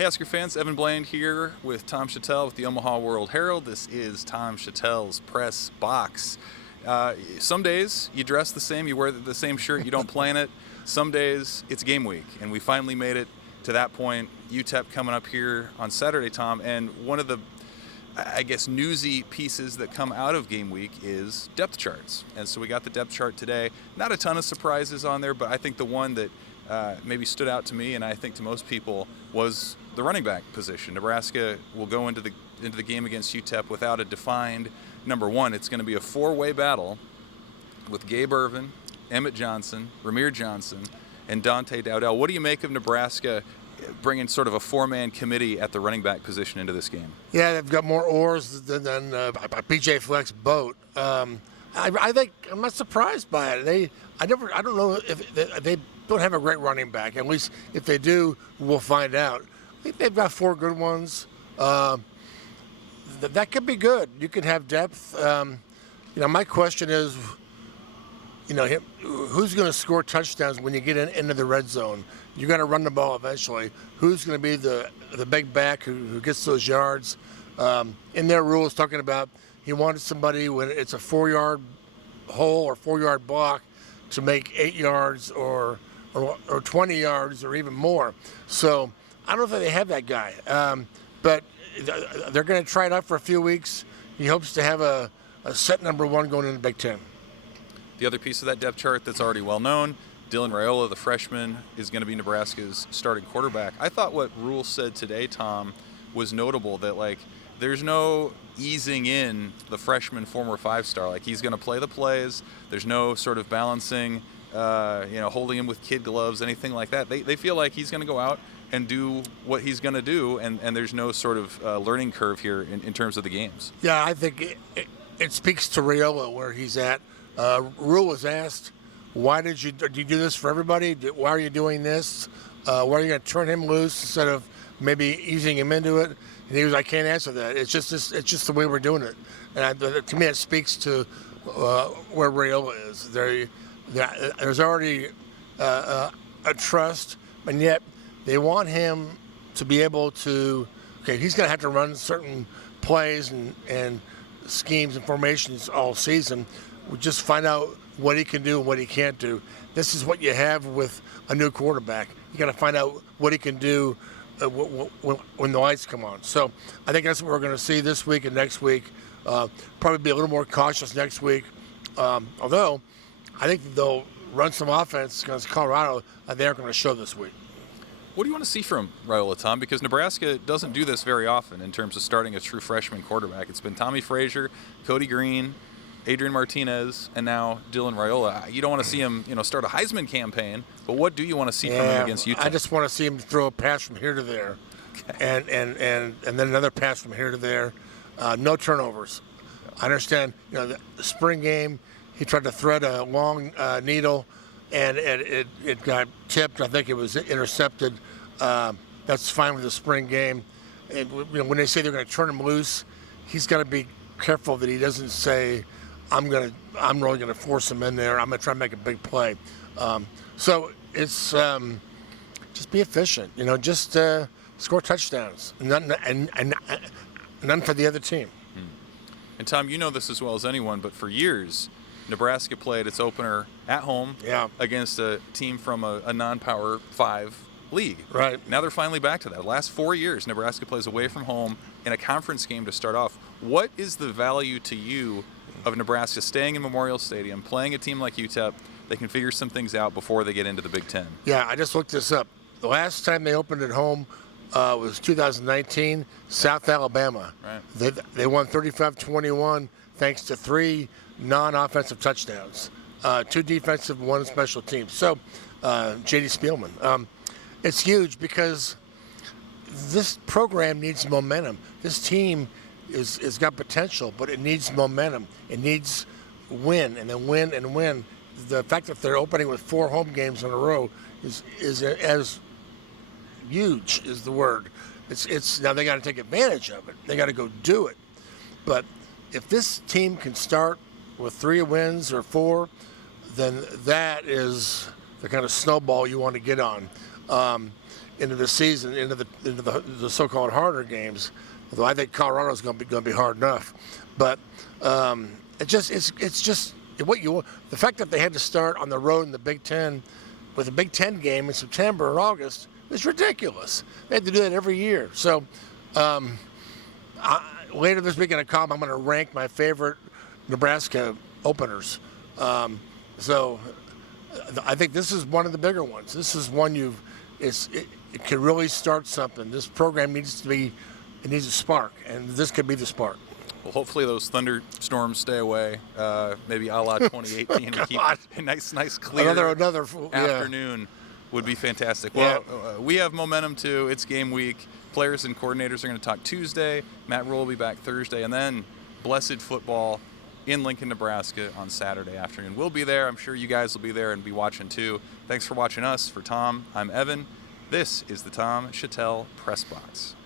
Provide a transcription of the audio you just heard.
Hey Husker fans, Evan Bland here with Tom Shatel with the Omaha World-Herald. This is Tom Shatel's Press Box. Some days you dress the same, you wear the same shirt, you don't play in it. Some days it's game week, and we finally made it to that point. UTEP coming up here on Saturday, Tom, and one of the, I guess, newsy pieces that come out of game week is depth charts. And so we got the depth chart today. Not a ton of surprises on there, but I think the one that maybe stood out to me, and I think to most people, was the running back position. Nebraska will go into the game against UTEP without a defined number one. It's going to be a four-way battle with Gabe Ervin, Emmett Johnson, Ramir Johnson, and Dante Dowdell. What do you make of Nebraska bringing sort of a four-man committee at the running back position into this game? Yeah, they've got more oars than PJ Fleck's boat. I think I'm not surprised by it. I don't know if they don't have a great running back. At least if they do, we'll find out. I think they've got four good ones. That could be good. You could have depth. My question is, who's going to score touchdowns when you get into the red zone? You're going to run the ball eventually. Who's going to be the big back who gets those yards? In their rules, talking about he wanted somebody when it's a 4-yard hole or 4-yard block to make 8 yards or 20 yards or even more. So I don't know if they have that guy, but they're going to try it out for a few weeks. He hopes to have a set number one going into the Big Ten. The other piece of that depth chart that's already well known, Dylan Raiola, the freshman, is going to be Nebraska's starting quarterback. I thought what Rhule said today, Tom, was notable, that there's no easing in the freshman former 5-star. He's going to play the plays. There's no sort of balancing, holding him with kid gloves, anything like that. They feel like he's going to go out and do what he's going to do, and there's no sort of learning curve here in terms of the games. Yeah, I think it speaks to Raiola where he's at. Rhule was asked, why did you do this for everybody? Why are you doing this? Why are you going to turn him loose instead of maybe easing him into it? And he was, I can't answer that. It's just the way we're doing it. And to me, it speaks to where Raiola is. There's already a trust, and yet they want him to be able to. Okay, he's going to have to run certain plays and schemes and formations all season. We just find out what he can do and what he can't do. This is what you have with a new quarterback. You got to find out what he can do when the lights come on. So I think that's what we're going to see this week and next week. Probably be a little more cautious next week. Although I think they'll run some offense against Colorado. They aren't going to show this week. What do you want to see from Raiola, Tom? Because Nebraska doesn't do this very often in terms of starting a true freshman quarterback. It's been Tommy Frazier, Cody Green, Adrian Martinez, and now Dylan Raiola. You don't want to see him, start a Heisman campaign, but what do you want to see from him against UTEP? I just want to see him throw a pass from here to there, okay. and then another pass from here to there. No turnovers. I understand. The spring game, he tried to thread a long needle, and it got tipped. I think it was intercepted. That's fine with the spring game. And when they say they're going to turn him loose, he's got to be careful that he doesn't say, I'm really going to force him in there. I'm going to try to make a big play. So it's just be efficient. Just score touchdowns. And none for the other team. And Tom, you know this as well as anyone, but for years, Nebraska played its opener at home against a team from a non-Power 5 league. Right. Now they're finally back to that. Last 4 years, Nebraska plays away from home in a conference game to start off. What is the value to you of Nebraska staying in Memorial Stadium, playing a team like UTEP? They can figure some things out before they get into the Big Ten. Yeah, I just looked this up. The last time they opened at home was 2019, South Alabama. Right. They won 35-21 thanks to 3 non-offensive touchdowns, 2 defensive, 1 special teams. So, J.D. Spielman. It's huge because this program needs momentum. This team is got potential, but it needs momentum. It needs win and then win and win. The fact that they're opening with 4 home games in a row is as huge is the word. It's now they got to take advantage of it. They got to go do it. But if this team can start with 3 wins or 4, then that is the kind of snowball you want to get on. into the season, into the so-called harder games. Although I think Colorado's going to be hard enough, but it's just the fact that they had to start on the road in the Big Ten with a Big Ten game in September or August is ridiculous. They had to do that every year. So later this week in a column, I'm going to rank my favorite Nebraska openers. So I think this is one of the bigger ones. This is one it can really start something. This program needs a spark, and this could be the spark. Well, hopefully those thunderstorms stay away. Maybe a la 2018 and keep a nice clear another afternoon would be fantastic. Well, we have momentum too. It's game week. Players and coordinators are going to talk Tuesday. Matt Rhule will be back Thursday, and then blessed football in Lincoln, Nebraska on Saturday afternoon. We'll be there. I'm sure you guys will be there and be watching too. Thanks for watching us. For Tom, I'm Evan. This is the Tom Shatel Press Box.